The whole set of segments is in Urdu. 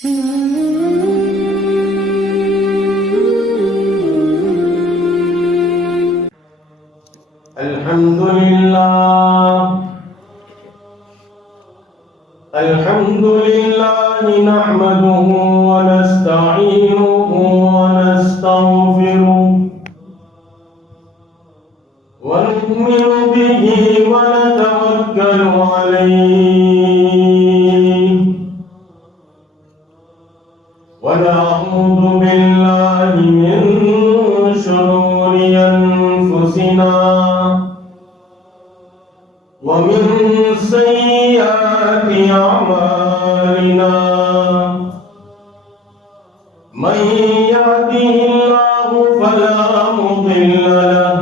الحمد لله نحمده ونستعينه ونستغفره ونؤمن به ونتوكل عليه ونعوذ بالله من شرور أنفسنا ومن سيئات أعمالنا من يهده الله فلا مضل له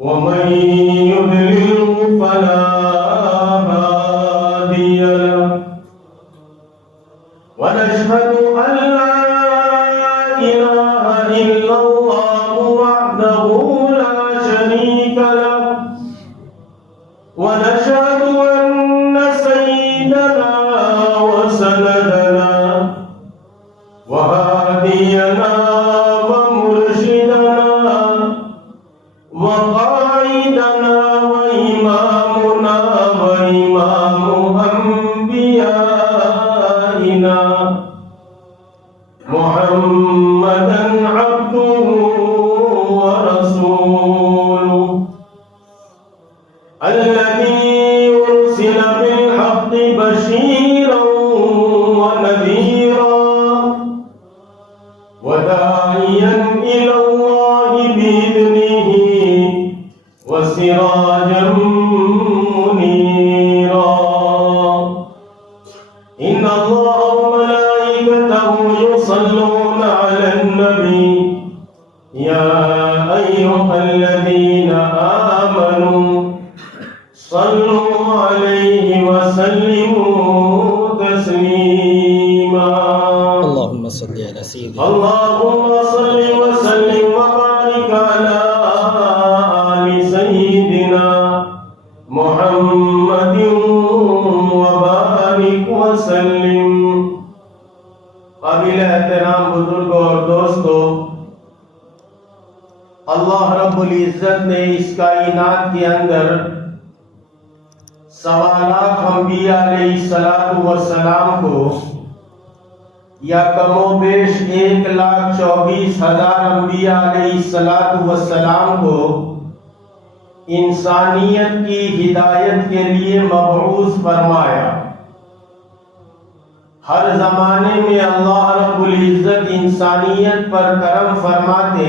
ومن يضلل فلا هادي له ونشهد أن لا إله إلا الله وحده لا شريك له ونشهد أن سيدنا وسندنا وهادينا ومرشدنا وقائدنا وإمامنا وإمام أنبيائنا محمدا عبده ورسوله الذي أرسل بالحق بشيرا ونذيرا وداعيا إلى الله بإذنه وسراجا منيرا إن الله وملائكته يصلون على النبي يا أيها الذين آمنوا صلوا عليه وسلموا تسليما اللهم صل على سيدنا اللهم صل وسلم وبارك على آل سيدنا محمد وبارك وسلم. قابل احترام بزرگوں اور دوستوں، اللہ رب العزت نے اس کائنات کے اندر 1.25 انبیاء علیہ السلام کو یا کم و بیش 1,24,000 انبیاء علیہ السلام کو انسانیت کی ہدایت کے لیے مبعوث فرمایا. ہر زمانے میں اللہ رب العزت انسانیت پر کرم فرماتے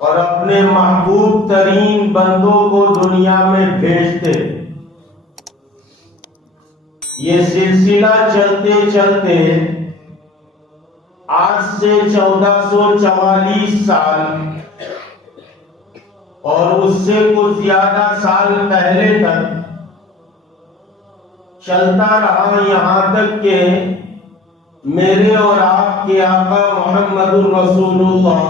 اور اپنے محبوب ترین بندوں کو دنیا میں بھیجتے. یہ سلسلہ چلتے چلتے آج سے 1444 سال اور اس سے کچھ زیادہ سال پہلے تک چلتا رہا، یہاں تک کہ میرے اور آپ کے آقا محمد الرسول اللہ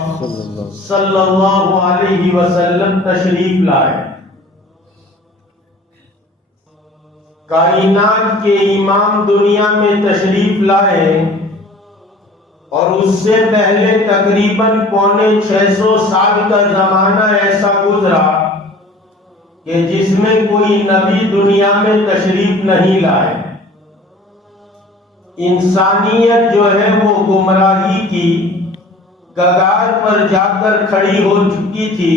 صلی اللہ علیہ وسلم تشریف لائے. کائنات کے امام دنیا میں تشریف لائے اور اس سے پہلے تقریباً 650 سال کا زمانہ ایسا گزرا کہ جس میں کوئی نبی دنیا میں تشریف نہیں لائے. انسانیت جو ہے وہ گمراہی کی کگار پر جا کر کھڑی ہو چکی تھی،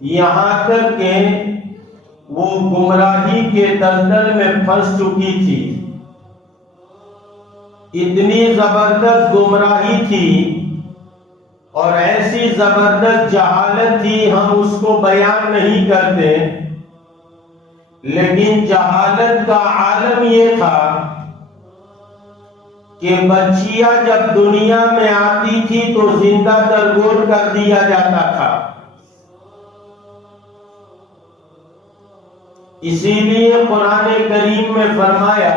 یہاں تک کہ وہ گمراہی کے دلدل میں پھنس چکی تھی. اتنی زبردست گمراہی تھی اور ایسی زبردست جہالت تھی، ہم اس کو بیان نہیں کرتے، لیکن جہالت کا عالم یہ تھا کہ بچیاں جب دنیا میں آتی تھی تو زندہ درگور کر دیا جاتا تھا. اسی لیے قرآن کریم میں فرمایا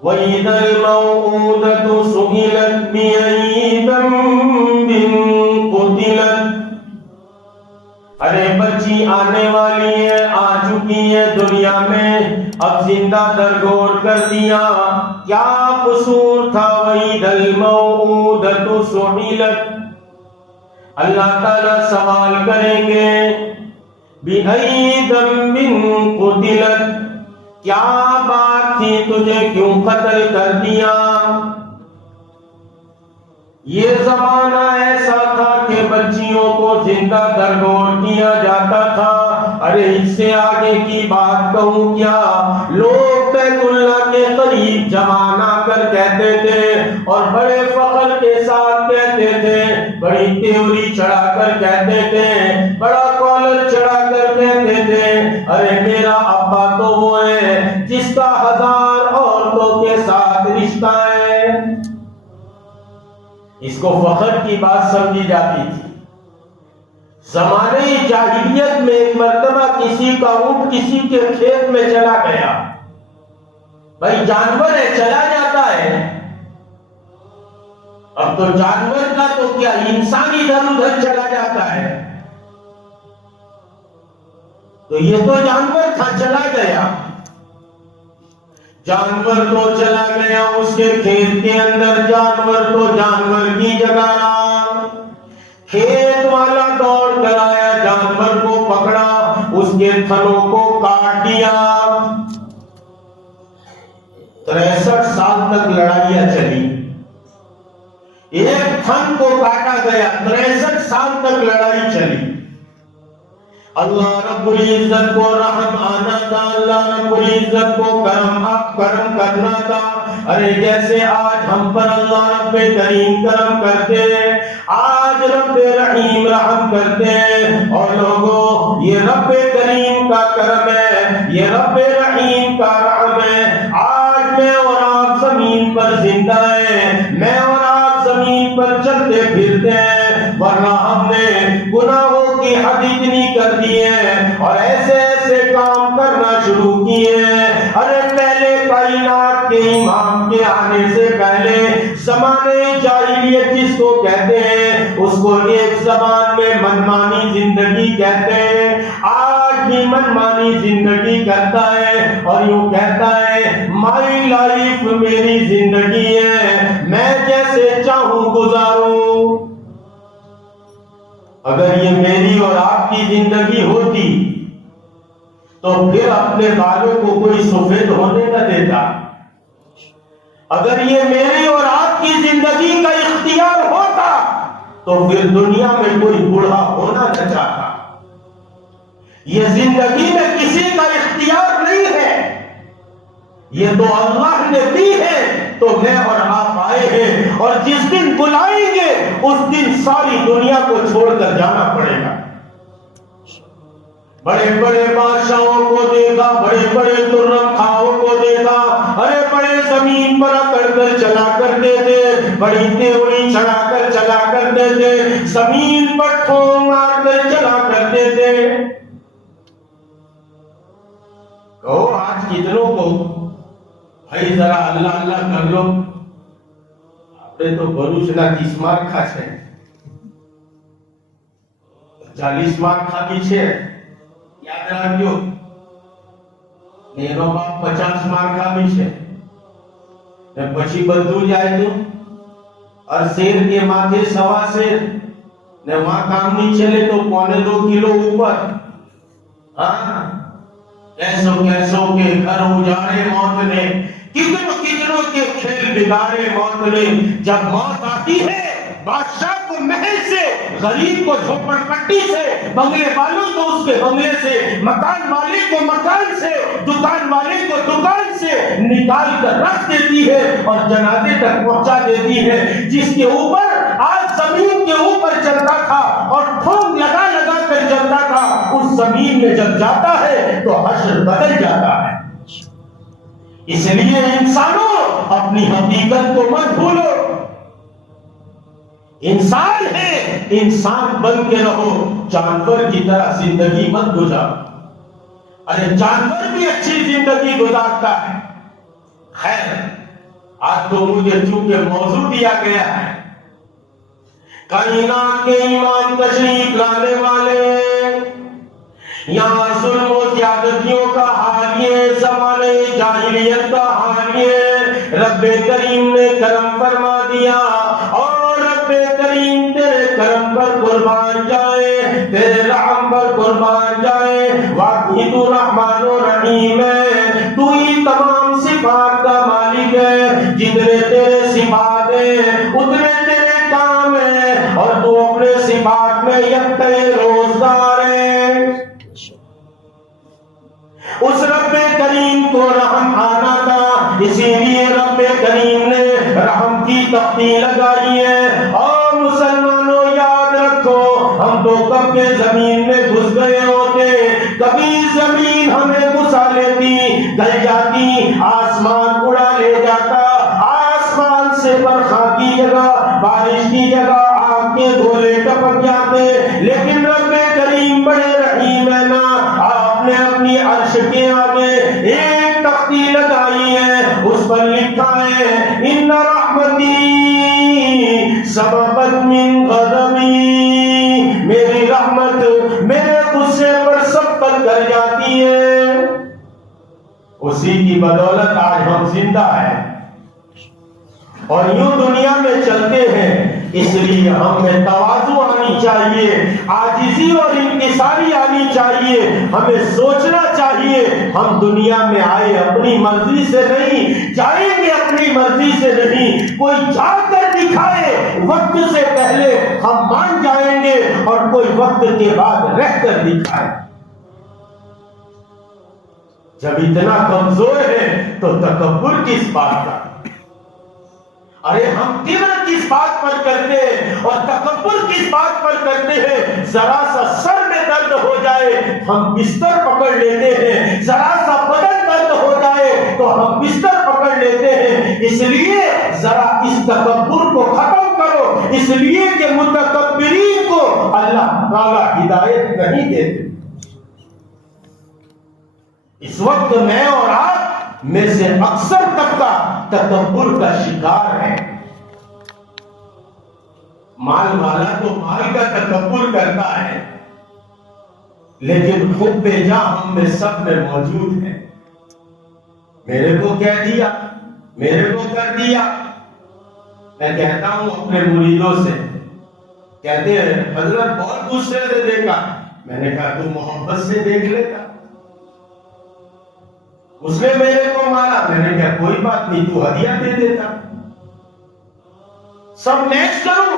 وَإِذَا الْمَوْءُودَةُ سُئِلَتْ بِأَيِّ ذَنبٍ قُتِلَتْ ارے بچی آنے والی ہے، آ چکی ہے دنیا میں، اب زندہ درگور کر دیا، کیا قصور تھا وَإِذَا الْمَوْءُودَةُ سُئِلَتْ، اللہ تعالیٰ سوال کریں گے بِأَيِّ ذَنبٍ قُتِلَتْ، کیا بات تھی تجھے کیوں قتل کر دیا؟ یہ زمانہ ایسا تھا کہ بچیوں کو زندہ درگور کیا جاتا تھا۔ ارے اس سے آگے کی بات کہوں کیا، لوگ بیت اللہ کے قریب جمانا کر کہتے تھے اور بڑے فخر کے ساتھ کہتے تھے، بڑی تیوری چڑھا کر کہتے تھے، بڑا کالر چڑھا کر کہتے تھے، ارے میرا ابا تو وہ ہے جس کا 1000 عورتوں کے ساتھ رشتہ ہے۔ اس کو فخر کی بات سمجھی جاتی تھی۔ زمانے جاہلیت میں ایک مرتبہ کسی کا اونٹ کسی کے کھیت میں چلا گیا، بھائی جانور ہے چلا جاتا ہے، اب تو جانور کا تو کیا انسان ادھر ادھر چلا جاتا ہے، تو یہ تو جانور تھا چلا گیا، جانور تو چلا گیا، اس کے کھیت کے اندر جانور تو جانور کی جگہ رہا، کھیت والا دوڑ کر آیا، جانور کو پکڑا، اس کے تھنوں کو کاٹ دیا۔ 63 سال تک لڑائیاں چلی، ایک تھن کو کاٹا گیا، 63 سال تک لڑائی چلی۔ اللہ رب العزت کو رحم آنا تھا، اللہ رب العزت کو کرم کرنا تھا۔ ارے جیسے آج ہم پر اللہ رب کریم کرم کرتے ہیں، آج رب رحیم رحم کرتے ہیں، اور لوگوں یہ رب کریم کا کرم ہے، یہ رب رحیم کا رحم ہے۔ آج میں اور آپ زمین پر زندہ ہیں، میں اور آپ زمین پر چلتے پھرتے ہیں، ورنہ ہم نے گناہوں کی حد اتنی کر دی ہے اور ایسے ایسے کام کرنا شروع کیے ہیں۔ ارے پہلے کائنات کے امام کے آنے سے پہلے زمانے جاہلیت جس کو کہتے ہیں، اس کو ایک زبان میں منمانی زندگی کہتے ہیں۔ آج بھی منمانی زندگی کرتا ہے اور یوں کہتا ہے مائی لائف میری زندگی ہے، میں جیسے چاہوں گزاروں۔ اگر یہ میری اور آپ کی زندگی ہوتی تو پھر اپنے بالوں کو کوئی سفید ہونے نہ دیتا، اگر یہ میری اور آپ کی زندگی کا اختیار ہوتا تو پھر دنیا میں کوئی بوڑھا ہونا نہ چاہتا۔ یہ زندگی میں کسی کا اختیار نہیں ہے، یہ تو اللہ نے دی ہے، تو میں اور آپ آئے ہیں، اور جس دن بلائیں گے اس دن ساری دنیا کو چھوڑ کر جانا پڑے گا۔ بڑے بڑے بادشاہوں کو دیکھا، بڑے بڑے ترم کھاؤں کو دیکھا، ارے بڑے زمین پر اکڑ کر چلا کرتے تھے، بڑی تیوری چڑھا کر چلا کرتے تھے، زمین پر ٹھونگ مار کر چلا کرتے تھے۔ کہو آج کتنوں کو بھائی ذرا اللہ اللہ کر لو، آپ نے تو بروچ نہ 30 مارک کھا چھے 40 مارک کھا پیچھے یاد رکھو، میرو باپ 50 مارک کھا پیچھے پچھی بدلو جائے تو، اور شیر کے ماتھے سوا شیر نے وہاں کام نہیں چلے تو 1.25 کلو اوپر۔ ہاں کیسوں کیسوں کے گھر اجاڑے موت نے، کتنوں کے کھیل بگاڑے موت نے۔ جب موت آتی ہے بادشاہ کو محل سے، غریب کو جھوپڑ پٹی سے، بنگلے والوں کو اس کے بنگلے سے، مکان والے کو مکان سے، دکان والے کو دکان سے نکال کر رکھ دیتی ہے اور جنازے تک پہنچا دیتی ہے۔ جس کے اوپر آج زمین کے اوپر چلتا تھا اور ٹھونگ لگا لگا کر چلتا تھا، اس زمین میں جب جاتا ہے تو حشر بدل جاتا ہے۔ اس لیے انسانوں اپنی حقیقت کو مت بھولو، انسان ہے، انسان بن کے رہو، جانور کی طرح زندگی مت گزارو۔ ارے جانور بھی اچھی زندگی گزارتا ہے۔ خیر آج تو مجھے چونکہ موضوع دیا گیا ہے، کائنات کے امام تشریف لانے والے یہاں ظلم و زیادتیوں کا حال یہ، زمانے جاہلیت کا حال یہ، رب کریم نے کرم فرما دیا، اور رب کریم تیرے کرم پر قربان جائے، تیرے رحم پر قربان جائے، واقعی تو رحمان و رحیم ہے، تو ہی تمام صفات کا مالک ہے، جتنے تیرے صفات ہیں اتنے تیرے کام ہیں، اور تو اپنے صفات میں یکتا روزگار ہے۔ اس رب کریم کو رحم آنا تھا، اسی لیے رب کریم نے رحم کی تختی لگائی ہے۔ اور مسلمانوں یاد رکھو، ہم تو کب کے زمین میں گھس گئے ہوتے، کبھی زمین ہمیں گھسا لیتی، گل جاتی، آسمان اڑا لے جاتا، آسمان سے برکھا کی جگہ، بارش کی جگہ آگ کے گولے ٹپک جاتے، لیکن رب کریم بڑے رحیم ہے نا، آپ نے اپنی عرش کے آگے ایک تختی لگائی ہے، اس پر لکھا ہے ان رحمتی سبقت من غضبی، میری رحمت میرے غصے پر سبقت کر جاتی ہے۔ اسی کی بدولت آج ہم زندہ ہیں اور یوں دنیا میں چلتے ہیں، اس لیے ہم میں تواضع آنی چاہیے، عاجزی اور انکساری آنی چاہیے، ہمیں سوچنا چاہیے ہم دنیا میں آئے اپنی مرضی سے نہیں، جائیں گے اپنی مرضی سے نہیں، کوئی جا کر دکھائے وقت سے پہلے ہم مان جائیں گے، اور کوئی وقت کے بعد رہ کر دکھائے۔ جب اتنا کمزور ہے تو تکبر کس بات کا؟ ارے ہم کبر کس بات پر کرتے ہیں اور تکبر کس بات پر کرتے ہیں؟ ذرا سا سر میں درد ہو جائے ہم بستر پکڑ لیتے ہیں، ذرا سا بدن درد ہو جائے تو ہم بستر پکڑ لیتے ہیں۔ اس لیے ذرا اس تکبر کو ختم کرو، اس لیے کہ متکبرین کو اللہ تعالی ہدایت نہیں دیتے۔ اس وقت میں اور آپ میں سے اکثر طبقہ تکبر کا شکار ہے۔ مال والا تو مال کا تکبر کرتا ہے، لیکن خود بے جا ہم میں سب میں موجود ہے۔ میرے کو کہہ دیا، میرے کو کر دیا۔ میں کہتا ہوں اپنے مریدوں سے، کہتے ہیں حضرت بہت غصے سے دیکھا، میں نے کہا تو محبت سے دیکھ لیتا، اس نے میرے کو مارا، میں نے کہا کوئی بات نہیں تو ہدیہ دے دیتا، سب نیچ کروں۔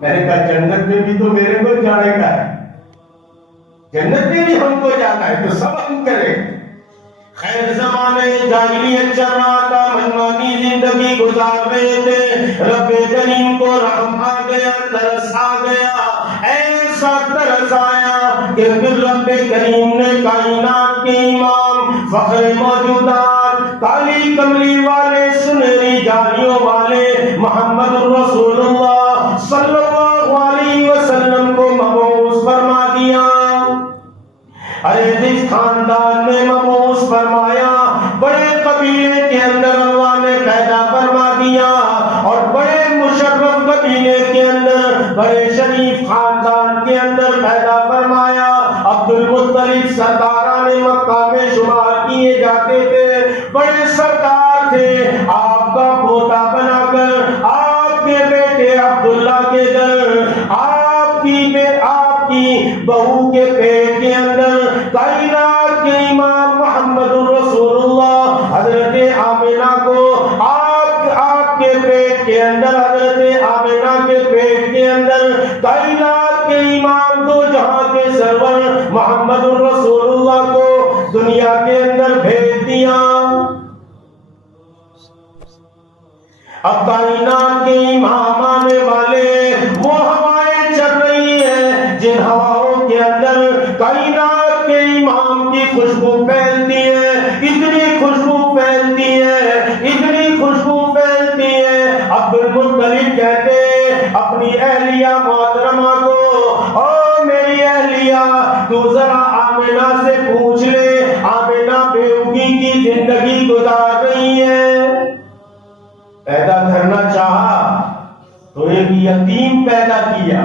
میں نے کہا جنت میں بھی تو میرے کو جانے کا ہے، جنت میں بھی ہم کو جانا ہے تو سب ہم کریں۔ خیر زمانے جاہلیت چل رہا تھا، منمانی زندگی گزار رہے تھے، رب کریم کو رحم آ گیا، ترس آ گیا، ایسا ترس آیا کہ پھر رب کریم نے کائنات کے امام، فخر موجودات، کالی کملی والے، سنہری جالیوں والے محمد رسول اللہ صلی اللہ علیہ وسلم کو مبعوث فرما دیا۔ ارے جس خاندان میں مبعوث فرمایا، بڑے قبیلے کے اندر اللہ نے پیدا فرما دیا، اور بڑے مشرف قبیلے کے اندر، بڑے شریف خاندان کے اندر پیدا فرمایا۔ عبد المطلب سرداران مکہ میں شمار کیے جاتے تھے، بڑے سردار تھے، آپ کا پوتا بنا کر آپ کے بیٹے عبداللہ کے در، آپ کی بہو کے پیٹ کے اندر کائنات کے امام محمد رسول اللہ حضرت آمنہ کو آپ کے پیٹ کے اندر، حضرت آمنہ کے پیٹ کے اندر کائنات کے امام دو جہاں کے سرور محمد رسول اللہ کو دنیا کے اندر بھیج دیا۔ اب کائنات کے امام آنے والے، وہ ہوائیں چل رہی ہیں جن ہواؤں کے اندر کائنات کے امام کی خوشبو پھیلتی ہے، اتنی خوشبو پھیلتی ہے، اتنی خوشبو پھیلتی ہے۔ عبد المطلب کہتے اپنی اہلیہ محترمہ کو، او میری اہلیہ تو ذرا آمنہ سے پوچھ لے، آمنہ بیوگی کی زندگی گزار رہی ہے، پیدا کرنا چاہا تو ایک یتیم پیدا کیا،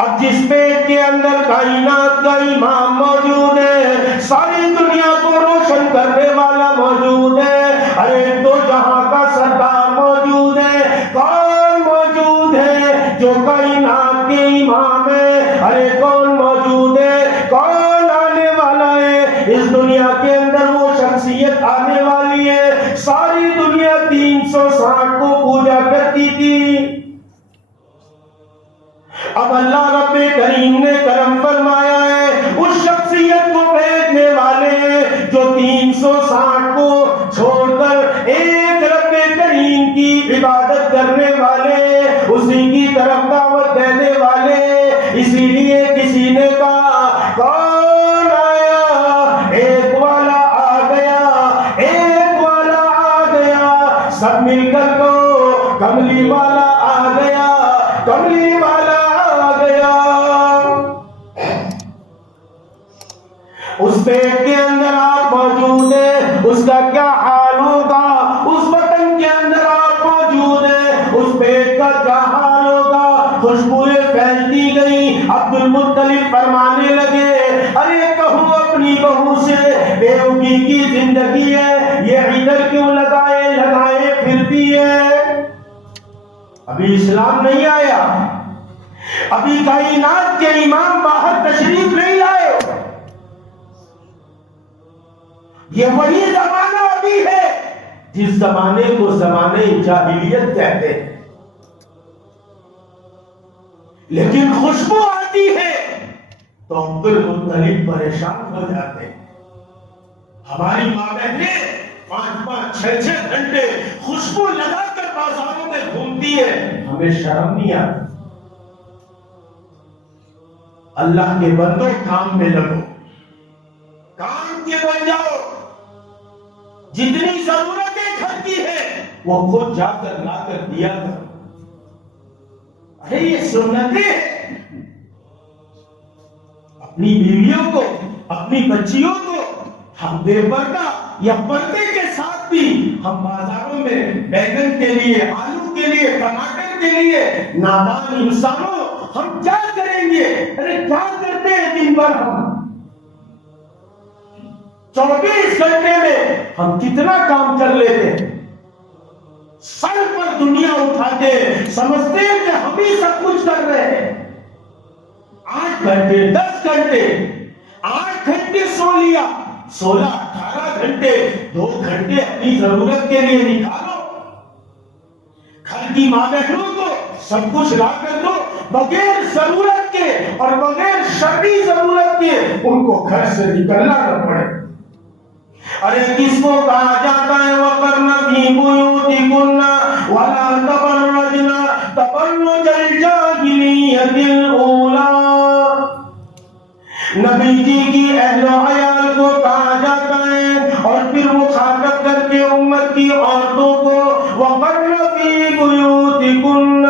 اب جس پیٹ کے اندر کائنات کا امام موجود ہے، ساری دنیا کو روشن کرنے والا موجود ہے، ارے تو جہاں کا سردار موجود ہے، کون موجود ہے جو کائنات کے امام ہے؟ ارے کون موجود ہے؟ کون آنے والا ہے اس دنیا کے اندر؟ وہ شخصیت آنے والی ہے، ساری دنیا 360 کو پوجا کرتی تھی، اب اللہ رب کریم نے کرم فرمایا ہے، اس شخصیت کو بھیجنے والے ہیں جو 360 کو چھوڑ کر ایک رب کریم کی عبادت کرنے والے، اسی کی طرف دعوت دینے والے۔ اسی لیے کسی نے کہا کون آیا؟ ایک والا آ گیا، ایک والا آ گیا، سب مل کر کو کملی والا آ گیا، کملی والا آ گیا۔ اس پیٹ کے اندر آپ موجود ہیں، اس کا کیا حال ہوگا؟ اس وطن کے اندر آپ موجود ہیں، اس پیٹ کا کیا حال ہوگا؟ خوشبوئیں پھیلتی گئی، عبد المطلب فرمانے لگے ارے کہو اپنی بہو سے بیوگی کی زندگی ہے، یہ ادھر کیوں لگائے پھرتی ہے؟ ابھی اسلام نہیں آیا، ابھی کائنات کے امام باہر تشریف نہیں لائے، یہ وہی زمانہ ابھی ہے جس زمانے کو زمانے جاہلیت کہتے ہیں، لیکن خوشبو آتی ہے تو عبد المطلب پریشان ہو جاتے ہیں۔ ہماری ماں بہنیں 5-5 6-6 گھنٹے خوشبو لگا کر بازاروں میں گھومتی ہے، ہمیں شرم نہیں آتی۔ اللہ کے بندو کام میں لگو، کام کے بن جاؤ، جتنی ضرورتیں گھر کی ہے وہ خود جا کر لا کر دیا کرو۔ ارے یہ سنتیں ہیں، اپنی بیویوں کو، اپنی بچیوں کو ہم بے پردہ یا پردے کے ساتھ بھی ہم بازاروں میں بیگن کے لیے، آلو کے لیے، ٹماٹر کے لیے نادان انسانوں ہم کیا کریں گے؟ ارے کیا کرتے ہیں دن بھر؟ ہم 24 گھنٹے میں ہم کتنا کام کر لیتے ہیں، سر پر دنیا اٹھاتے سمجھتے ہیں کہ ہم ہی سب کچھ کر رہے ہیں۔ 8 گھنٹے 10 گھنٹے 8 گھنٹے سو لیا، 16-18 گھنٹے 2 گھنٹے اپنی ضرورت کے لیے نکالو، گھر کی ماں بہنوں کو سب کچھ لا کر دو، بغیر ضرورت کے اور بغیر شرعی ضرورت کے ان کو گھر سے نکلنا نہ پڑے۔ ارے کس کو کہا جاتا ہے وَقَرْنَ فِي بُيُوتِكُنَّ وَلَا تَبَرَّجْنَ تَبَرُّجَ الْجَاهِلِيَّةِ الْأُولَىٰ؟ نبی جی کی اہل و عیال کو کہا جاتا ہے اور پھر مخاطب کر کے امت کی عورتوں کو وَقَرْنَ فِي بُيُوتِكُنَّ،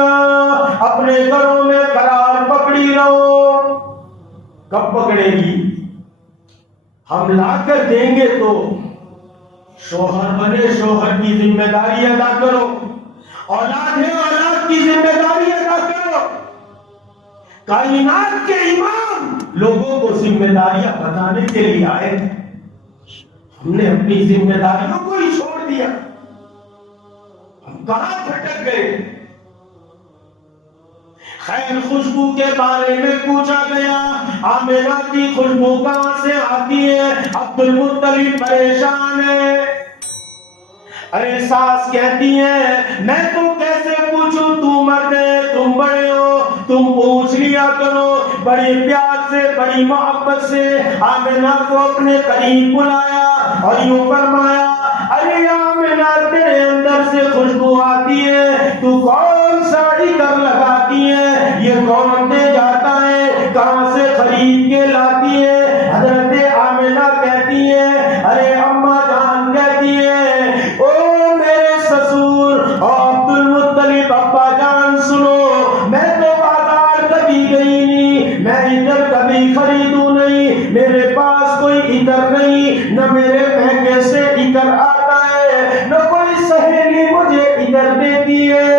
اپنے گھروں میں قرار پکڑی رہو۔ کب پکڑے گی؟ ہم لا کر دیں گے تو شوہر بنے، شوہر کی ذمہ داری ادا کرو، اولاد ہے اولاد کی ذمہ داری ادا کرو۔ کائنات کے امام لوگوں کو ذمہ داریاں بتانے کے لیے آئے، ہم نے اپنی ذمہ داریوں کو ہی چھوڑ دیا، ہم کہاں بھٹک گئے؟ خیر خوشبو کے بارے میں پوچھا گیا، آمنہ کی خوشبو کہاں سے آتی ہے؟ عبد المطلب پریشان ہے۔ ارے ساس کہتی ہے میں تو کیسے پوچھوں، تو مرد ہے، تم بڑے ہو، تم پوچھ لیا کرو۔ بڑی پیار سے، بڑی محبت سے آمنہ کو اپنے قریب بلایا اور یوں فرمایا ارے آمنہ تیرے اندر سے خوشبو آتی ہے، تو کون سا عطر لگاتی ہے؟ یہ کون دے جاتا ہے؟ کہاں سے خرید کے لاتی ہے؟ حضرت آمنہ کہتی ہے ارے اماں جان کہتی ہے او میرے سسور اور عبد المطلب ابا جان سنو، میں تو بازار کبھی گئی نہیں، میں ادھر کبھی خریدوں نہیں، میرے پاس کوئی ادھر نہیں، نہ میرے مہنگے سے ادھر آتا ہے، نہ کوئی سہیلی مجھے ادھر دیتی ہے۔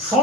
100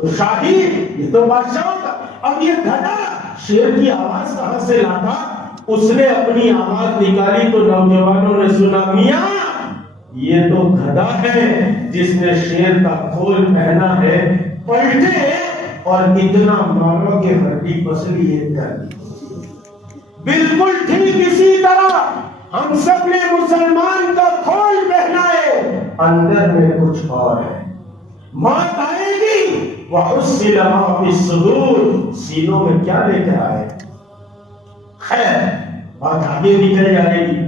تو شاہی یہ تو بادشاہوں کا. اب یہ گدھا شیر کی آواز کہاں سے لاتا؟ اس نے اپنی آواز نکالی تو نوجوانوں نے سنا میاں یہ تو گدھا ہے جس نے شیر کا کھول پہنا ہے. پلٹے اور اتنا مارو کہ ہڈی پسلی ایک کر دی. بالکل ٹھیک اسی طرح ہم سب نے مسلمان کا کھول پہنا ہے، اندر میں کچھ اور ہے. موت آئے گی وَحُصِّلَ مَا فِي الصُّدُورِ، سینوں میں کیا لے کر آئے. خیر بات آگے نکل جائے گی.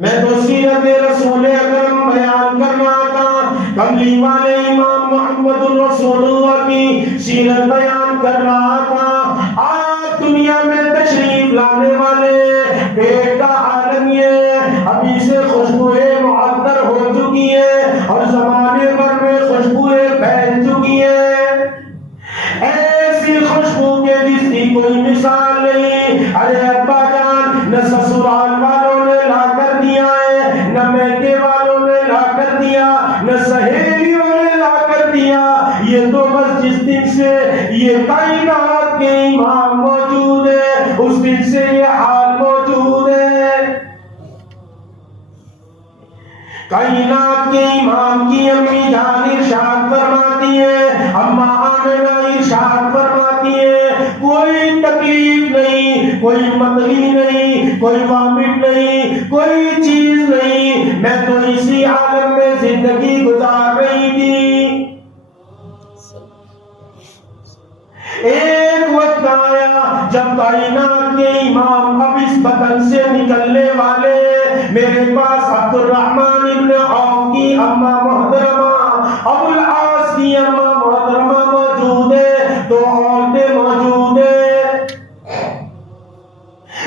میں تو سیرت رسول اکرم بیان کرنا تھا، کملی والے امام محمد رسول اللہ کی سیرت بیان کر رہا تھا. آج دنیا میں تشریف لانے والے پیٹ کا عالم یہ ابھی سے خوشبوئیں معطر ہو چکی ہیں اور زمانے بھر میں خوشبوئیں پھیل چکی ہیں، ایسی خوشبو کے جس کی کوئی مثال نہیں. ارے ابا جان نہ سسرال والوں نے لا کر دیا ہے، نہ میکے والوں نے لا کر دیا، نہ سہیلی والے لا کر دیا. یہ تو بس جس دن سے یہ کائنات کے امام موجود ہے اس دن سے یہ حال موجود ہے. کائنات کے امام کی امی جان ارشاد فرماتی ہے، اما آمنہ ارشاد فرماتی ہے کوئی تکلیف نہیں، کوئی متلی نہیں، کوئی وامٹ نہیں، کوئی چیز نہیں، میں تو اسی عالم میں زندگی گزار رہی تھی. ایک وقت آیا جب کائنات کے امام اب اس بدن سے نکلنے والے میرے پاس عبد الرحمن ابن عوف کی اما محترمہ، ابو العاص کی اما محترمہ موجود ہے، دو عورتیں موجود ہیں.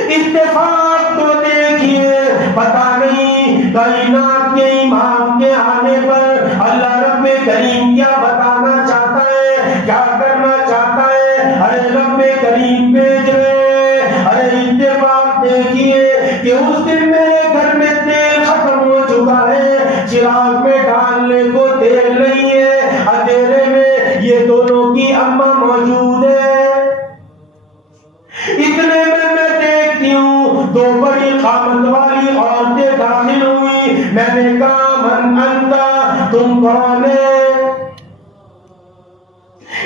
اتفاق تو دیکھیے پتہ نہیں کائنات کے امام کے آنے پر اللہ رب کریم کیا بتانا چاہتا ہے، کیا کرنا چاہتا ہے. ارے رب کریم بھیج رہے. ارے اتفاق دیکھیے کہ اس دن میرے گھر میں تیل ختم ہو چکا ہے، چراغ میں ڈالنے کو تیل نہیں ہے، اندھیرے میں یہ دونوں کی اما موجود ہے. اتنے میں دیکھتی ہوں دو بڑی قامت والی عورتیں داخل ہوئی. میں نے کہا من انت، تم کون ہے؟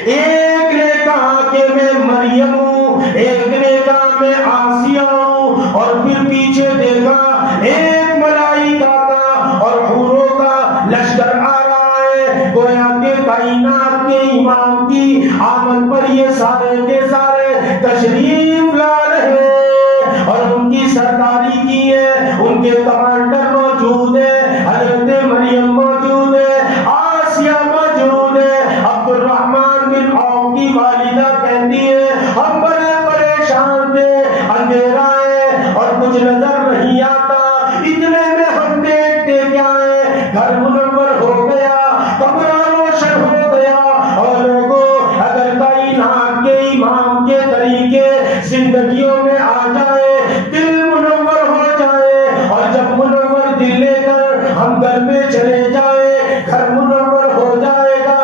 ایک نے کہا کہ میں مریم ہوں، ایک نے کہا میں آسیہ ہوں، اور پھر پیچھے دیکھا ایک ملائکہ کا اور حوروں کا لشکر آ رہا ہے. گویا کہ کائنات کے امام کی آمد پر یہ سارے کے سارے تشریف لا رہے ہیں اور ان کی سرداری کی ہے. ان کے کمانڈر موجود ہے، حضرت مریم موجود ہے، آسیہ موجود ہے. عبد الرحمن بن عوف کی والدہ کہتی ہے ہم بڑے پریشان تھے، اندھیرا ہے اور کچھ نظر نہیں آتا. اتنے میں ہم دیکھتے کیا ہے گھر منور ہو گیا، کمرہ روشن ہو گیا. اور لوگوں اگر کائنات کے امام کے طریقے زندگیوں میں آ جائے، دل منور ہو جائے، اور جب منور دل لے کر ہم گھر میں چلے جائے گھر منور ہو جائے گا.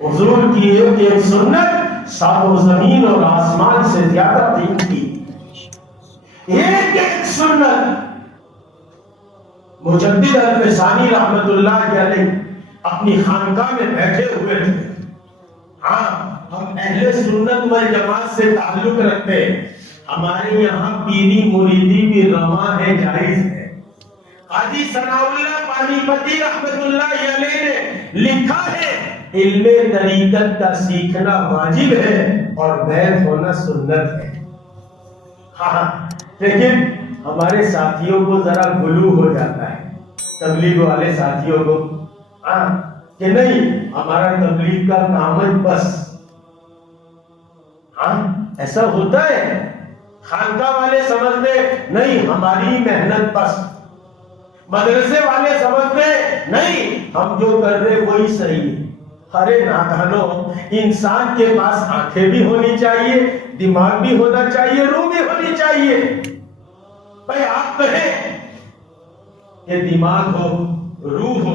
حضور کی ایک سنت سات و زمین اور آسمان سے زیادہ قیمتی. ایک سنت مجدد الفسانی رحمت اللہ علیہ اپنی خانقاہ میں بیٹھے ہوئے تھے. ہاں ہم اہل سنت والجماعت سے تعلق رکھتے ہیں. ہمارے یہاں پیری مریدی بھی رواں ہے، جائز ہے. قاضی ثناء اللہ پانی پتی رحمت اللہ علیہ نے لکھا ہے علم طریقت کا سیکھنا واجب ہے اور بیعت ہونا سنت ہے. ہاں لیکن ہمارے ساتھیوں کو ذرا غلو ہو جاتا ہے، تبلیغ والے ساتھیوں کو کہ نہیں ہمارا تبلیغ کا کام ہے بس. ایسا ہوتا ہے. خانقاہ والے سمجھتے نہیں ہماری محنت بس، مدرسے والے سمجھتے نہیں ہم جو کر رہے وہی صحیح ہے. ارے نادانو، انسان کے پاس آنکھیں بھی ہونی چاہیے، دماغ بھی ہونا چاہیے، روح بھی ہونی چاہیے. بھائی آپ کہیں کہ دماغ ہو، روح ہو،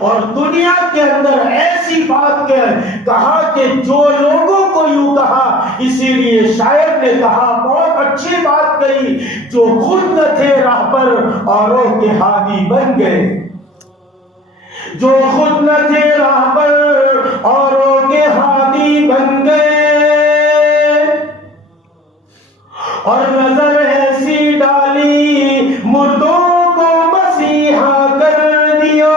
اور دنیا کے اندر ایسی بات کہا کہ جو لوگوں کو یوں کہا، اسی لیے شاعر نے کہا، بہت اچھی بات کہی، جو خود نہ تھے راہ پر اوروں کے ہادی بن گئے، جو خود نہ تھے راہ پر اوروں کے ہادی بن گئے، اور نظر ایسی ڈالی مردوں کو مسیحا کر دیا۔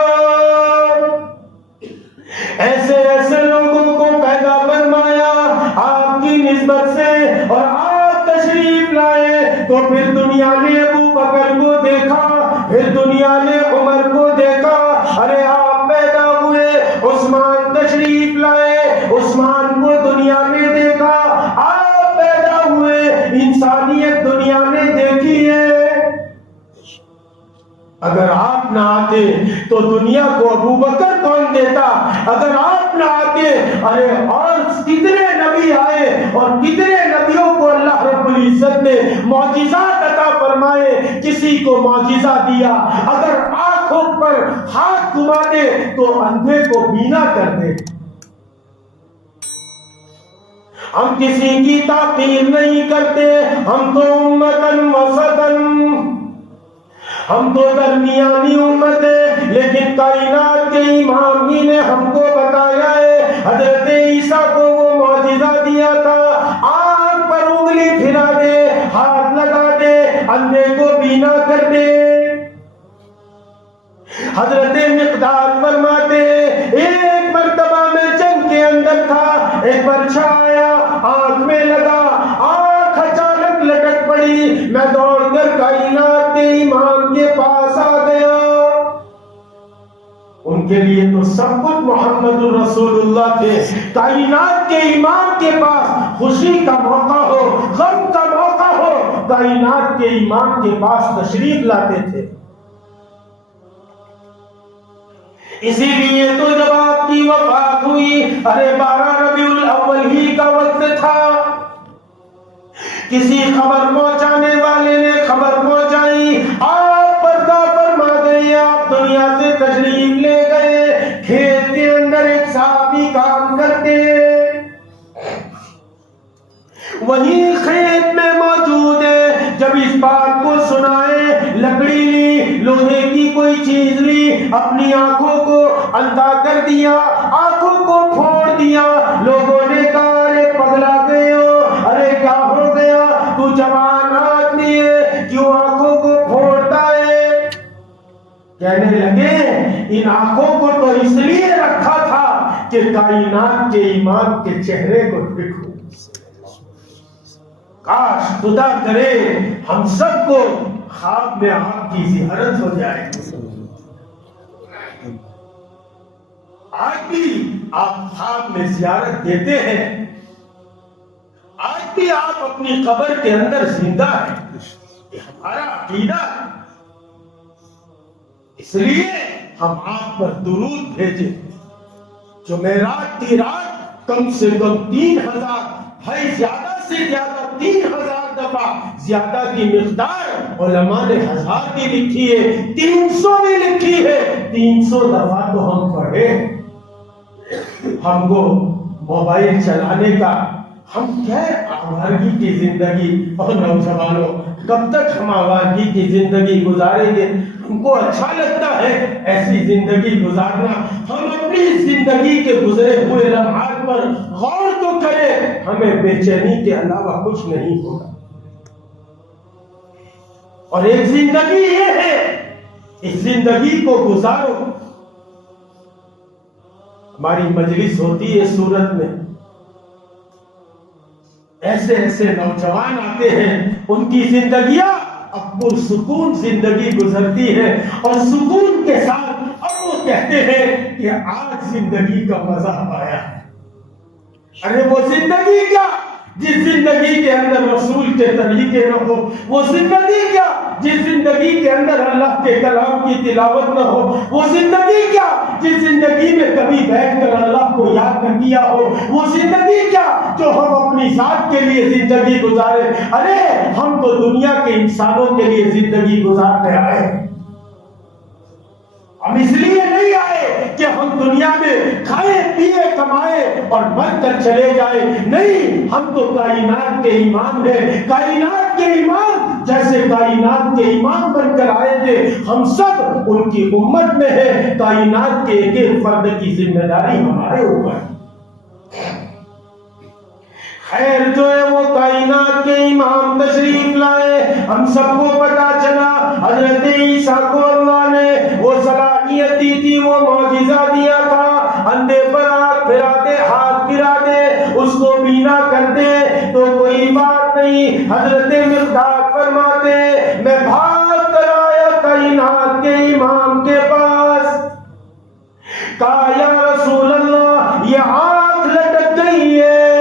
ایسے ایسے لوگوں کو پیدا فرمایا آپ کی نسبت سے، اور آپ تشریف لائے تو پھر دنیا نے ابو بکر کو دیکھا، پھر دنیا نے عمر کو دیکھا، ارے آپ پیدا ہوئے، عثمان تشریف لائے، عثمان کو دنیا نے دیکھا، آپ پیدا ہوئے، انسانیت دنیا نے دیکھی ہے۔ اگر آپ نہ آتے تو دنیا کو ابو بکر کون دیتا؟ اگر آپ نہ آتے، ارے اور کتنے نبی آئے، اور کتنے نبیوں کو اللہ رب العزت نے معجزات عطا فرمائے، کسی کو معجزہ دیا، اگر آنکھوں پر ہاتھ گھما دے تو اندھے کو بینا کر دے۔ ہم کسی کی تعقیب نہیں کرتے، ہم تو امتن وسطن، ہم تو درمیانی امت ہے، لیکن کائنات کے امام ہی نے ہم کو بتایا ہے، حضرت عیسیٰ کو وہ معجزہ دیا تھا، آنکھ پر انگلی پھرا دے، ہاتھ لگا دے، اندھے کو بینا کر دے۔ حضرت مقداد فرماتے ایک مرتبہ میں جنگ کے اندر تھا، ایک برچھا آیا، آنکھ میں لگا، آنکھ اچانک لٹک پڑی، میں دوڑ کر کائنات کے امام کے پاس آ گیا۔ ان کے لیے تو سب کچھ محمد الرسول اللہ تھے، کائنات کے امام کے پاس خوشی کا موقع ہو، غم کا موقع ہو، کائنات کے امام کے پاس تشریف لاتے تھے۔ اسی لیے تو جب آپ کی وفات ہوئی، ارے 12 ربیع الاول ہی کا وقت تھا، کسی خبر پہنچانے والے نے خبر پہنچائی، آپ پردہ فرما گئے، آپ دنیا سے تشریف لے گئے، کھیت کے اندر ایک صحابی کام کرتے، وہی کھیت میں موجود ہے، جب اس بات کو سنائے، لکڑی لی، لوہے کی کوئی چیز لی، اپنی آنکھوں کو اندھا کر دیا، آنکھوں کو پھوڑ دیا، لوگوں نے کہا ارے پگلا گئے ہو، ارے کیا ہو گیا، تو جوان آدمی ہے، کیوں آنکھوں کو پھوڑتا ہے؟ کہنے لگے ان آنکھوں کو تو اس لیے رکھا تھا کہ کائنات کے امام کے چہرے کو دیکھو۔ کاش خدا کرے ہم سب کو خواب میں آپ کی زیارت ہو جائے۔ آج بھی آپ خواب میں زیارت دیتے ہیں، آج بھی آپ اپنی قبر کے اندر زندہ ہیں، یہ ہمارا عقیدہ ہے، اس لیے ہم آپ پر درود بھیجیں۔ جمعرات کی رات کم سے کم 3000 ہے، زیادہ سے زیادہ 3000 دفعہ، زیادہ کی مقدار علماء نے 1000 بھی لکھی ہے، 300 بھی لکھی ہے، 300 دفعہ تو ہم پڑھے۔ ہم کو موبائل چلانے کا، ہم کیا آوارگی کی زندگی، اور نوجوانوں کب تک ہم آوارگی کی زندگی گزاریں گے؟ ہم کو اچھا لگتا ہے ایسی زندگی گزارنا، ہم اپنی زندگی کے گزرے ہوئے لمحات پر غور تو کریں، ہمیں بے چینی کے علاوہ کچھ نہیں ہوگا۔ اور ایک زندگی یہ ہے، اس زندگی کو گزارو۔ ہماری مجلس ہوتی ہے سورت میں، ایسے ایسے نوجوان آتے ہیں، ان کی زندگیاں اب پرسکون زندگی گزرتی ہے، اور سکون کے ساتھ اب وہ کہتے ہیں کہ آج زندگی کا مزہ آیا ہے۔ ارے وہ زندگی کیا جس زندگی کے اندر رسول کے طریقے نہ ہو، وہ زندگی کیا جس زندگی کے اندر اللہ کے کلام کی تلاوت نہ ہو، وہ زندگی کیا جس زندگی میں کبھی بیٹھ کر اللہ کو یاد نہ کیا ہو، وہ زندگی کیا جو ہم اپنی ذات کے لیے زندگی گزارے۔ ارے ہم تو دنیا کے انسانوں کے لیے زندگی گزارنے آئے، ہم اس لیے نہیں آئے کہ ہم دنیا میں کھائے پیے کمائے اور مر کر چلے جائے. نہیں، ہم تو کائنات کے امام ہیں. کائنات کے امام جیسے کائنات کے امام بن کر آئے تھے، ہم سب ان کی امت میں ہیں. کائنات کے ایک ایک فرد کی ذمہ داری ہمارے اوپر. خیر جو ہے وہ کائنات کے امام تشریف لائے. ہم سب کو پتا چلا حضرت عیسیٰ کو اللہ نے وہ صلاحیت دی تھی، وہ معجزہ دیا تھا. اندھے پر آنکھ پھرا دے، ہاتھ پھرا دے، اس کو بینا کر دے تو کوئی بات نہیں. حضرت مقداد فرماتے میں بھاگ کر آیا کائنات کے امام کے پاس. کہا یا رسول اللہ یہ آنکھ لٹک گئی ہے،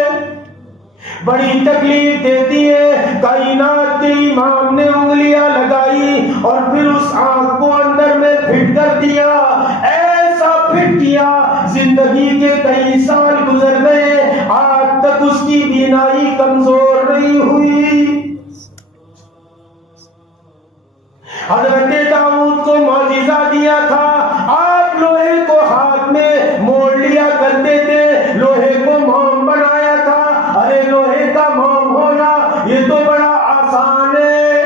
بڑی تکلیف دیتی ہے. کائنات کے امام نے انگلیاں لگائی اور پھر اس آنکھ کو اندر میں پھٹ کر دیا. ایسا پھٹ کیا زندگی کے کئی سال گزر گئے، آج تک اس کی بینائی کمزور نہیں ہوئی. حضرت داؤد کو معجزہ دیا تھا، آپ لوہے کو ہاتھ میں موڑ لیا کرتے تھے، لوہے کو موم بنایا تھا. ارے لوہے کا موم ہونا یہ تو بڑا آسان ہے.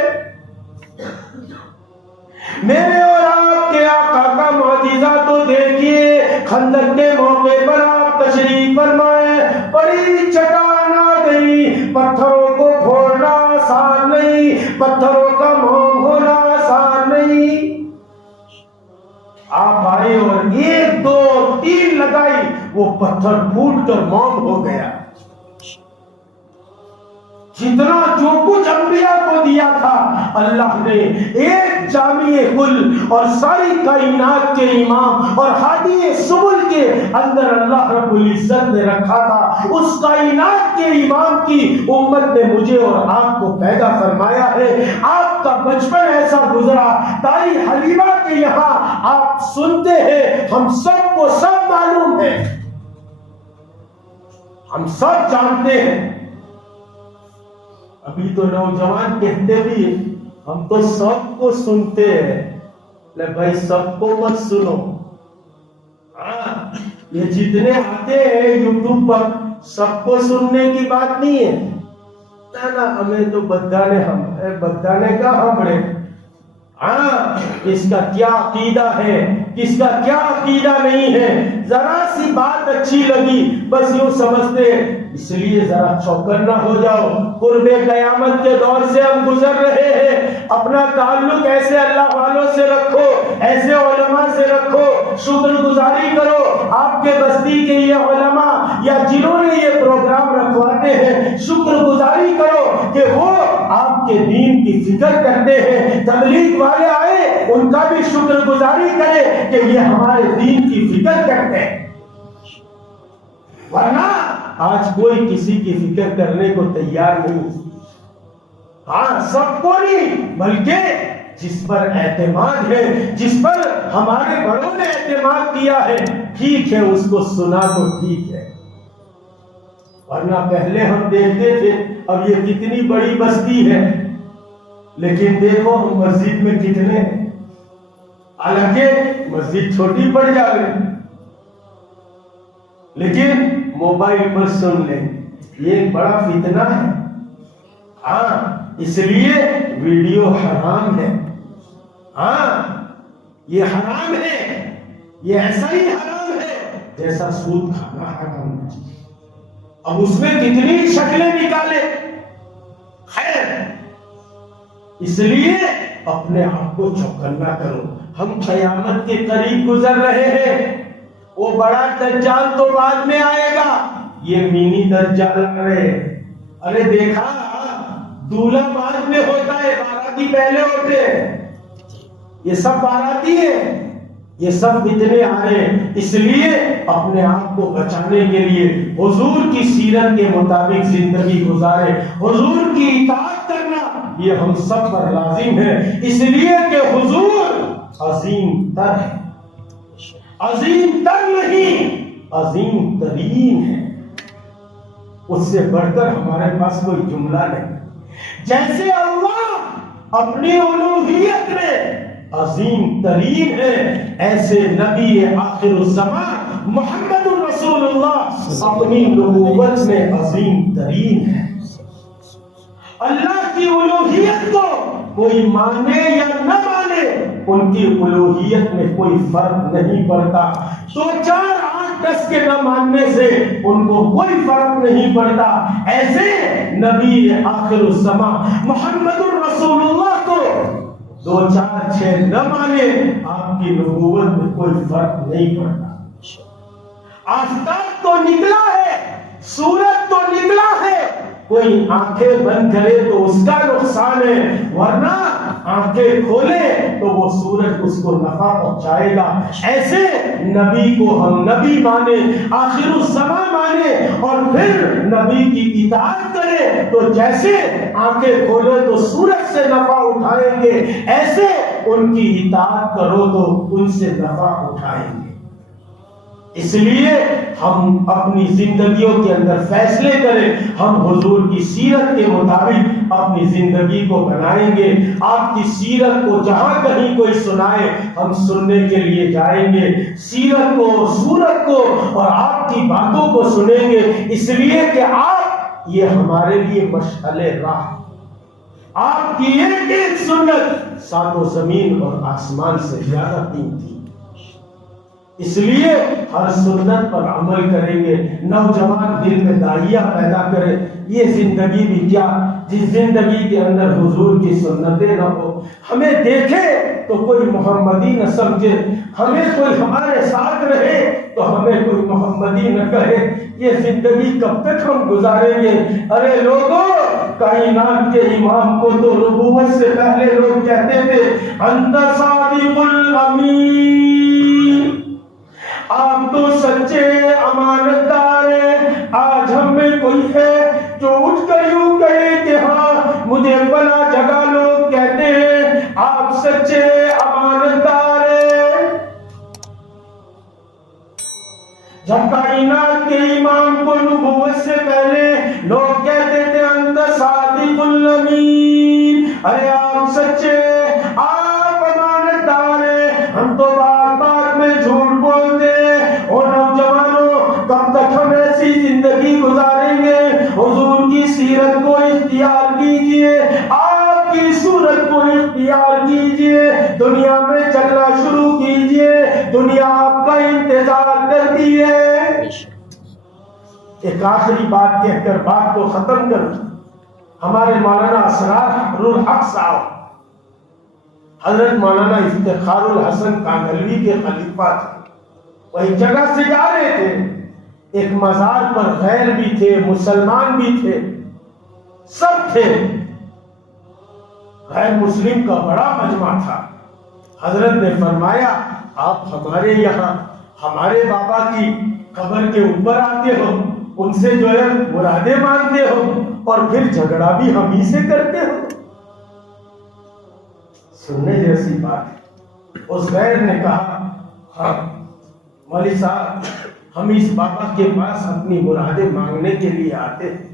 میرے اور آپ کے آقا کا معجزہ تو دیکھیے. خندق کے موقع پر آپ تشریف فرمائے، بڑی چٹان آ گئی. پتھروں کو پھوڑنا آسان نہیں، پتھروں کا موم ہونا آسان نہیں. آپ آئے اور ایک دو تین لگائی، وہ پتھر پھوٹ کر موم ہو گیا. جتنا جو کچھ انبیاء کو دیا تھا اللہ نے ایک جامع کل اور ساری کائنات کے امام اور ہادی سبل کے اندر اللہ رب العزت نے رکھا تھا. اس کائنات کے امام کی امت نے مجھے اور آپ کو پیدا فرمایا ہے. آپ کا بچپن ایسا گزرا، دائی حلیمہ کے یہاں آپ سنتے ہیں، ہم سب کو سب معلوم ہے، ہم سب جانتے ہیں. ابھی تو نوجوان کہتے بھی ہم تو سب کو سنتے ہیں. لے بھائی سب کو مت سنو. یہ جتنے آتے ہیں یوٹیوب پر سب کو سننے کی بات نہیں ہے. نا ہمیں تو بدانے ہم بدانے کا ہمڑے. اس کا کیا عقیدہ ہے، کس کا کیا عقیدہ نہیں ہے. ذرا سی بات اچھی لگی بس یوں سمجھتے، اس لیے ذرا چوکنا ہو جاؤ. قرب قیامت کے دور سے ہم گزر رہے ہیں. اپنا تعلق ایسے اللہ والوں سے رکھو، ایسے علماء سے رکھو، شکر گزاری کرو. آپ کے بستی کے یہ علماء یا جنہوں نے یہ پروگرام رکھواتے ہیں، شکر گزاری کرو کہ وہ آپ کے دین کی فکر کرتے ہیں. تبلیغ والے آئے ان کا بھی شکر گزاری کرے کہ یہ ہمارے دین کی فکر کرتے ہیں. ورنہ آج کوئی کسی کی فکر کرنے کو تیار نہیں. ہاں سب کو نہیں، بلکہ جس پر اعتماد ہے، جس پر ہمارے بڑوں نے اعتماد کیا ہے، ٹھیک ہے اس کو سنا تو ٹھیک ہے. ورنہ پہلے ہم دیکھتے تھے اب یہ کتنی بڑی بستی ہے لیکن دیکھو ہم مسجد میں کتنے ہیں. حالانکہ مسجد چھوٹی پڑ جائے لیکن موبائل پر سن لیں، یہ ایک بڑا فتنہ ہے. ہاں اس لیے ویڈیو حرام ہے. ہاں یہ حرام ہے، یہ ایسا ہی حرام ہے جیسا سود کھانا حرام ہے. اب اس میں کتنی شکلیں نکالے. خیر اس لیے اپنے آپ کو چوکنا کرو. ہم قیامت کے قریب گزر رہے ہیں. وہ بڑا دجال تو بعد میں آئے گا، یہ منی دجال ہے. ارے دیکھا دولہا بعد میں ہوتا ہے، باراتی پہلے ہوتے ہیں. یہ سب باراتی ہیں، یہ سب فتنے آ رہے ہیں. اس لیے اپنے آپ کو بچانے کے لیے حضور کی سیرت کے مطابق زندگی گزارے. حضور کی اطاعت کرنا یہ ہم سب پر لازم ہے، اس لیے کہ حضور عظیم تر ہے. عظیم تر نہیں، عظیم ترین ہے. اس سے بڑھ کر ہمارے پاس کوئی جملہ نہیں. جیسے اللہ اپنی الوہیت میں عظیم ترین ہے. ایسے نبی آخر الزمان محمد الرسول اللہ اپنی نبوت میں عظیم ترین ہے. اللہ کی الوہیت کو کوئی مانے یا نہ مانے، ان کی الوہیت میں کوئی فرق نہیں پڑتا. 2 4 8 10 کے نہ ماننے سے ان کو کوئی فرق نہیں پڑتا. ایسے نبی آخر الزمان محمد الرسول اللہ کو 2 4 6 نہ مانے، آپ کی نبوت میں کوئی فرق نہیں پڑتا. آفتاب تو نکلا ہے، سورج تو نکلا ہے، کوئی آنکھیں بند کرے تو اس کا نقصان ہے، ورنہ آنکھیں کھولے تو وہ سورج اس کو نفع پہنچائے گا. ایسے نبی کو ہم نبی مانے، آخر الزمان مانے، اور پھر نبی کی اطاعت کرے تو جیسے آنکھیں کھولے تو سورج سے نفع اٹھائیں گے، ایسے ان کی اطاعت کرو تو ان سے نفع اٹھائیں گے. اس لیے ہم اپنی زندگیوں کے اندر فیصلے کریں، ہم حضور کی سیرت کے مطابق اپنی زندگی کو بنائیں گے. آپ کی سیرت کو جہاں کہیں کوئی سنائے ہم سننے کے لیے جائیں گے، سیرت کو، سورت کو اور آپ کی باتوں کو سنیں گے، اس لیے کہ آپ یہ ہمارے لیے مشعل راہ. آپ کی ایک ایک سنت 7 زمین اور آسمان سے زیادہ قیمتی. اس لیے ہر سنت پر عمل کریں گے. نوجوان دل میں داعیہ پیدا کرے. یہ زندگی بھی کیا جس زندگی کے اندر حضور کی سنتیں نہ ہو. ہمیں دیکھے تو کوئی محمدی نہ سمجھے، ہمیں کوئی ہمارے ساتھ رہے تو ہمیں کوئی محمدی نہ کہے. یہ زندگی کب تک ہم گزاریں گے؟ ارے لوگوں، کائنات کے امام کو تو نبوت سے پہلے لوگ کہتے تھے انت صادق الامین، آپ تو سچے امانت دار ہیں. آج ہم میں کوئی ہے جو اٹھ کر یوں کہے کہ ہاں مجھے فلاں جگہ لوگ کہتے ہیں آپ سچے امانت دار ہیں؟ جب کائنات کے امام کو نبوت سے پہلے لوگ کہتے تھے انت صادق الامین، ارے آپ سچے، آپ امانت دار ہیں، ہم تو بات بات میں جھوٹ بولتے ہیں. اور نوجوانوں، کب تک ہم ایسی زندگی گزاریں گے؟ حضور کی سیرت کو اختیار کیجئے، آپ کی صورت کو اختیار کیجئے، دنیا میں چلنا شروع کیجئے، دنیا آپ کا انتظار کرتی ہے. ایک آخری بات کہہ کر بات کو ختم کر. ہمارے مولانا اسرار الحق صاحب حضرت مولانا افتخار الحسن کانگھلوی کے خلیفہ تھے. وہی جگہ سے جا رہے تھے، ایک مزار پر غیر بھی تھے، مسلمان بھی تھے، سب تھے. غیر مسلم کا بڑا مجمع تھا. حضرت نے فرمایا آپ ہمارے یہاں ہمارے بابا کی قبر کے اوپر آتے ہو، ان سے جو ہے مرادیں مانگتے ہو، اور پھر جھگڑا بھی ہم ہی سے کرتے ہو. سننے جیسی بات ہے. اس غیر نے کہا ہاں مولوی صاحب، ہم اس بابا کے پاس اپنی مرادیں مانگنے کے لیے آتے ہیں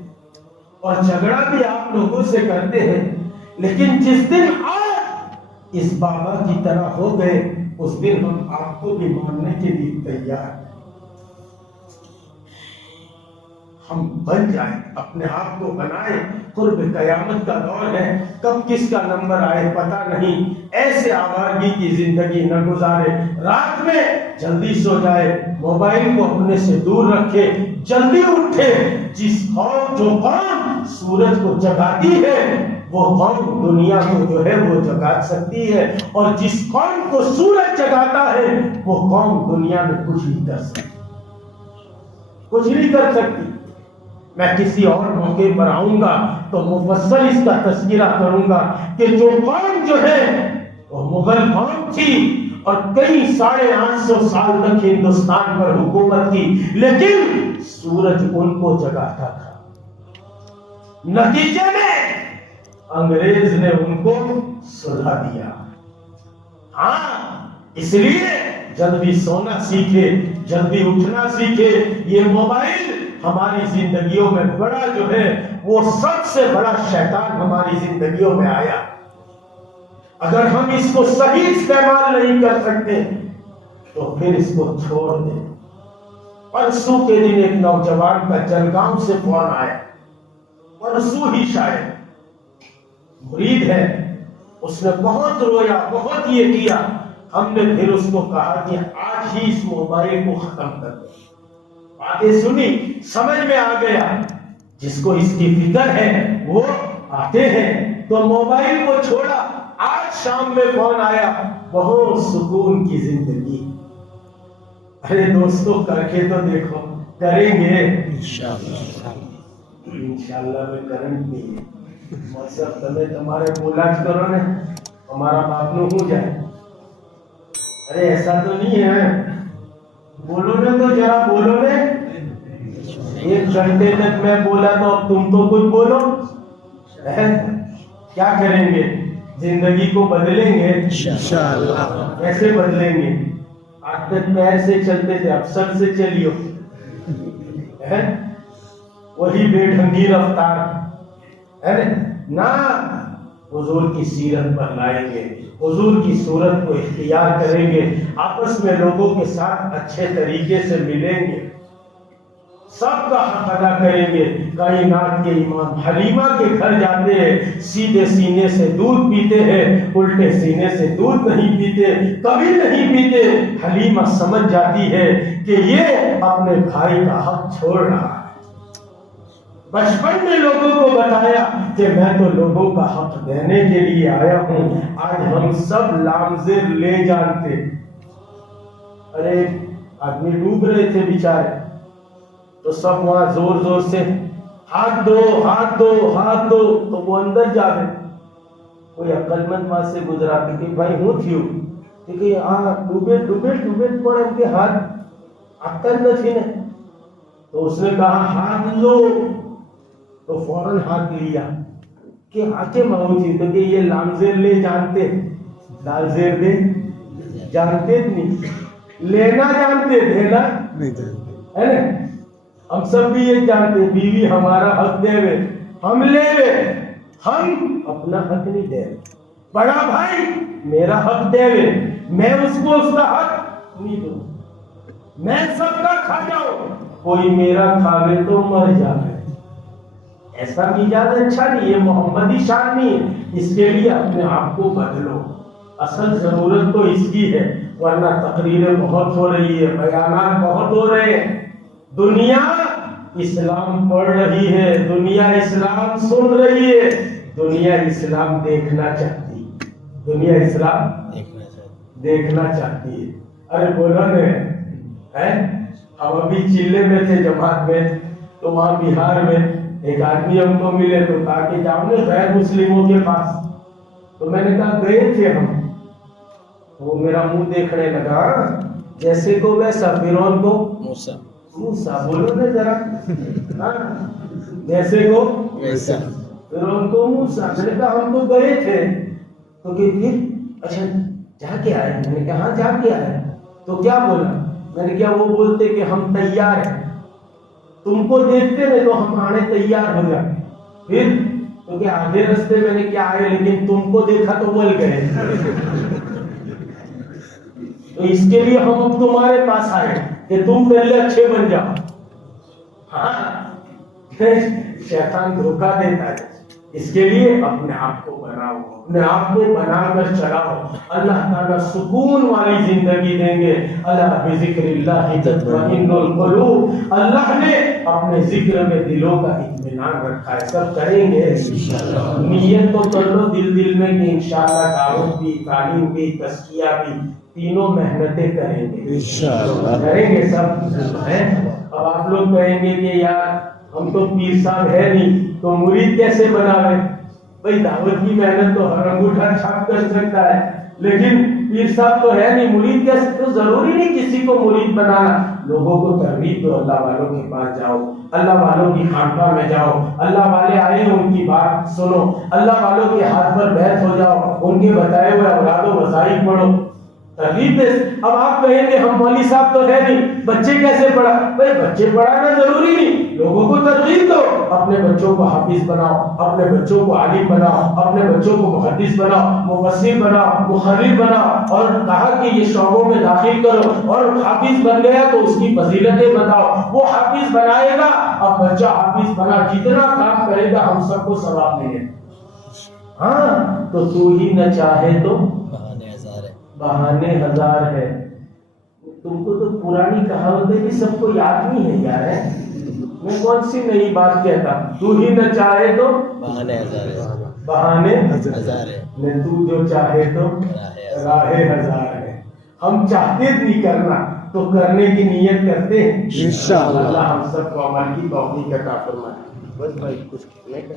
اور جھگڑا بھی آپ لوگوں سے کرتے ہیں، لیکن جس دن آپ اس بابا کی طرح ہو گئے اس دن ہم آپ کو بھی ماننے کے لیے تیار ہیں. ہم بن جائیں، اپنے آپ کو بنائیں. قرب قیامت کا دور ہے، کب کس کا نمبر آئے پتہ نہیں. ایسے آوارگی کی زندگی نہ گزارے. رات میں جلدی سو جائے، موبائل کو اپنے سے دور رکھے، جلدی اٹھے. جو قوم سورج کو جگاتی ہے وہ قوم دنیا کو جو ہے وہ جگا سکتی ہے، اور جس قوم کو سورج جگاتا ہے وہ قوم دنیا میں کچھ نہیں کر سکتی، کچھ نہیں کر سکتی. میں کسی اور موقع پر آؤں گا تو مفصل اس کا تذکرہ کروں گا کہ جو قوم جو ہے وہ مغل قوم تھی اور کئی 850 سال تک ہندوستان پر حکومت کی، لیکن سورج ان کو جگاتا تھا. نتیجے میں انگریز نے ان کو سلا دیا. ہاں، اس لیے جلدی سونا سیکھے، جلدی اٹھنا سیکھے. یہ موبائل ہماری زندگیوں میں بڑا جو ہے وہ سب سے بڑا شیطان ہماری زندگیوں میں آیا. اگر ہم اس کو صحیح استعمال نہیں کر سکتے تو پھر اس کو چھوڑ دیں. پرسوں کے دن ایک نوجوان کا جلگاؤں سے فون آیا، پرسوں ہی شاید، مرید ہے، اس نے بہت رویا، بہت یہ کیا. ہم نے پھر اس کو کہا کہ آج ہی اس موبائل کو ختم کر دو. باتیں سنی، سمجھ میں آ گیا. جس کو اس کی فکر ہے وہ آتے ہیں. تو موبائل کو چھوڑا. آج شام میں فون آیا، بہت سکون کی زندگی. ارے دوستو کر کے تو دیکھو، کریں گے انشاءاللہ. میں کرنٹ نہیں ہے مطلب تمہیں تمہارے بولا کرو نے ہمارا باپ نو ہو جائے. ارے ایسا تو نہیں ہے. بولو نے تو ذرا بولو نے. 1 گھنٹے تک میں بولا تو اب تم تو کچھ بولو. کیا کریں گے؟ زندگی کو بدلیں گے انشاءاللہ. کیسے بدلیں گے؟ آج تک پیر سے چلتے تھے، اب سر سے چلیو. وہی بے ڈھنگی رفتار ہے نا. حضور کی سیرت پر لائیں گے، حضور کی صورت کو اختیار کریں گے، آپس میں لوگوں کے ساتھ اچھے طریقے سے ملیں گے، سب کا حق ادا کریں گے. کائنات کے امام حلیمہ کے گھر جاتے ہیں، سیدھے سینے سے دودھ پیتے ہیں، الٹے سینے سے دودھ نہیں پیتے، کبھی نہیں پیتے. حلیمہ سمجھ جاتی ہے کہ یہ اپنے بھائی کا حق چھوڑ رہا ہے. بچپن میں لوگوں کو بتایا کہ میں تو لوگوں کا حق دینے کے لیے آیا ہوں. آج ہم سب لامزر لے جانتے. ارے آدمی ڈوب رہے تھے بیچارے، تو سب وہاں زور زور سے ہاتھ دو ہاتھ دو ہاتھ دو. تو وہ اندر جا گئے. کوئی عقل مند وہاں سے گزرا کہ بھائی ہوں تھیو کہ ڈوبے ڈوبے ڈوبے پڑے ان کے ہاتھ عقل نہ تھی نا. تو اس نے کہا ہاتھ لو. تو فوراً ہاتھ لیا کہ آکے ماؤ تھی. تو کہ یہ لامزیر لے جانتے، لال زیر دے جانتے نہیں، لینا جانتے، دینا ہے نا. ہم سب بھی یہ جانتے، بیوی ہمارا حق دے وے ہم لے وے، ہم اپنا حق نہیں دے. بڑا بھائی میرا حق دے وے، میں اس کو اس کا حق نہیں دوں. میں سب کا کھا جاؤں، کوئی میرا کھاوے تو مر جائے. ایسا مزاج اچھا نہیں، یہ محمدی شان نہیں ہے. اس کے لیے اپنے آپ کو بدلو. اصل ضرورت تو اس کی ہے، ورنہ تقریریں بہت ہو رہی ہے، بیانات بہت ہو رہے ہیں. دنیا اسلام پڑھ رہی ہے، دنیا اسلام سن رہی ہے، دنیا اسلام دیکھنا چاہتی ہے، دنیا اسلام دیکھنا چاہتی ہے. ارے بولو نے، ہم ابھی چلے میں تھے جماعت میں، تو وہاں بہار میں ایک آدمی ہم کو ملے تو کہا کہ جاؤ نا غیر مسلموں کے پاس. تو میں نے کہا گئے تھے ہم. وہ میرا منہ دیکھنے لگا جیسے کو ویسا، فرعون کو موسیٰ. بولو نا ذرا، جیسے کو ویسا، فرعون کو موسیٰ. میں نے کہا ہم تو گئے تھے. تو کہ پھر اچھا جا کے آئے؟ میں نے کہا ہاں جا کے آئے. تو کیا بولا؟ میں نے کیا وہ بولتے کہ ہم تیار ہیں، تم کو دیکھتے نہیں تو ہم آنے تیار ہو جائیں. پھر تو کہ آدھے رستے میں نے کیا آئے، لیکن تم کو دیکھا تو بول گئے. تو اس کے لیے ہم اب تمہارے پاس آئے کہ تم پہلے اچھے بن جاؤ. ہاں شیطان دھوکہ دیتا ہے. اس کے لیے اپنے آپ کو بناؤ، اپنے آپ کو بنا کر چلاؤ. اللہ تعالیٰ سکون والی زندگی دیں گے. اللہ بذکر اللہ تطمئن القلوب. اللہ نے اپنے ذکر میں دلوں کا اطمینان رکھا ہے. سب کریں گے نیت تو کر لو دل دل میں کہ انشاءاللہ دعوت بھی، تعلیم بھی، تزکیہ بھی، تینوں محنتیں کریں گے انشاءاللہ. کریں گے سب. اب آپ لوگ کہیں گے کہ یار ہم تو پیر صاحب ہے نہیں تو مرید کیسے بناوے؟ بھائی دعوت کی محنت تو ہر انگوٹھا چھاپ کر سکتا ہے، لیکن پیر صاحب تو ہے نہیں، مرید کیسے؟ تو ضروری نہیں کسی کو مرید بنانا. لوگوں کو ترغیب دو، اللہ والوں کے پاس جاؤ، اللہ والوں کی خانقاہ میں جاؤ، اللہ والے آئے ان کی بات سنو، اللہ والوں کے ہاتھ پر بیعت ہو جاؤ، ان کے بتائے ہوئے اوراد و وظائف پڑھو. ترغیب دے. اب آپ کہیں گے ہم مولوی صاحب تو ہے نہیں, بچے کیسے پڑھا؟ بھائی بچے پڑھانا ضروری نہیں, لوگوں کو ترغیب دو. اپنے بچوں کو حافظ بناؤ, اپنے بچوں کو عالم بناؤ, اپنے بچوں کو محدث بناؤ, مفسر بناؤ, محرر بناؤ, اور کہا کہ یہ شعبوں میں داخل کرو. اور حافظ بن گیا تو اس کی فضیلتیں بتاؤ. وہ حافظ بنائے گا, اب بچہ حافظ بنا, جتنا کام کرے گا ہم سب کو ثواب ملے. ہاں تو ہی نہ چاہے تو بہانے ہزار ہے. بہانے ہزار ہے. تم کو تو پرانی کہاوتیں بھی سب کو یاد نہیں ہے یار. میں کون سی نئی بات کہتا, تو ہی نہ چاہے تو بہانے ہزار ہے. بہانے ہزار ہے. میں تو جو چاہے تو راہ ہزار ہے. ہم چاہتے نہیں کرنا تو کرنے کی نیت کرتے ہیں. انشاءاللہ اللہ ہم سب کو عمل کی توفیق عطا فرمائے. بس بھائی کچھ کہنے کا